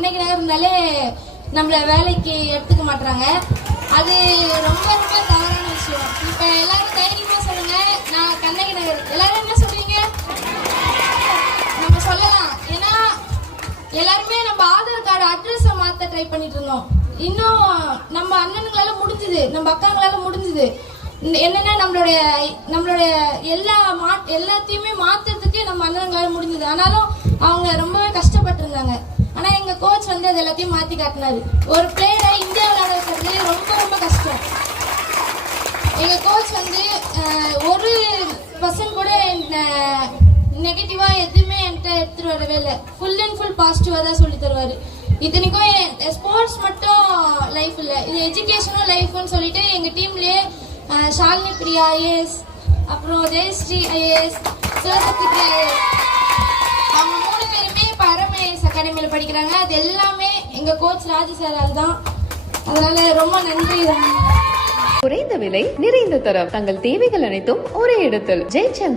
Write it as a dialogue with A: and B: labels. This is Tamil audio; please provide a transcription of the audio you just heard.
A: கண்ணகி நகர் இருந்தாலே நம்மள வேலைக்கு எடுத்துக்க மாட்டாங்க அது ரொம்ப ரொம்ப தவறான விஷயம். இப்ப எல்லாரும் தைரியமா சொல்லுங்க. நான் கண்ணகி நகர். எல்லாரும் என்ன சொல்றீங்க? நம்ம சொல்லலாம். ஏன்னா எல்லாருமே நம்ம ஆதார் கார்டு அட்ரஸை மாத்த ட்ரை பண்ணிட்டு இருந்தோம் இன்னும் நம்ம அண்ணனுங்களால முடிஞ்சது. நம்ம அக்காங்களால முடிஞ்சது. என்னன்னா நம்மளுடைய நம்மளுடைய எல்லா மா எல்லாத்தையுமே மாத்துறதுக்கு நம்ம அண்ணனுங்களால முடிஞ்சது. ஆனாலும் அவங்க ரொம்பவே கஷ்டப்பட்டிருந்தாங்க. எங்க கோச் வந்து அது எல்லாத்தையும் மாத்தி காட்டினாரு. ஒரு பிளேயரை இந்தியா விளையாட வைக்கிறது ரொம்ப ரொம்ப கஷ்டம். எங்க கோச் வந்து ஒரு பர்சன் கூட நெகட்டிவா எதுவுமே என்கிட்ட எடுத்துட்டு வரவே இல்லை. ஃபுல் அண்ட் ஃபுல் பாசிட்டிவா தான் சொல்லி தருவாரு. இத்தனைக்கும் ஸ்போர்ட்ஸ் மட்டும் லைஃப் இல்லை. இது எஜுகேஷனும் லைஃப்னு சொல்லிட்டு எங்க டீம்லயே ஷாலினி பிரியா ஐஏஎஸ் அப்புறம் ஜெயஸ்ரீ ஐஏஎஸ் சிவசக்தி ஐஏஎஸ் அகாடமியில் படிக்கிறாங்க. அது எல்லாமே எங்க கோச் ராஜு சாரால் தான். அதனால ரொம்ப நன்றி.
B: குறைந்த விலை நிறைந்த தரம். தங்கள் தேவைகள் அனைத்தும் ஒரே இடத்தில். ஜெயச்சந்திரன்.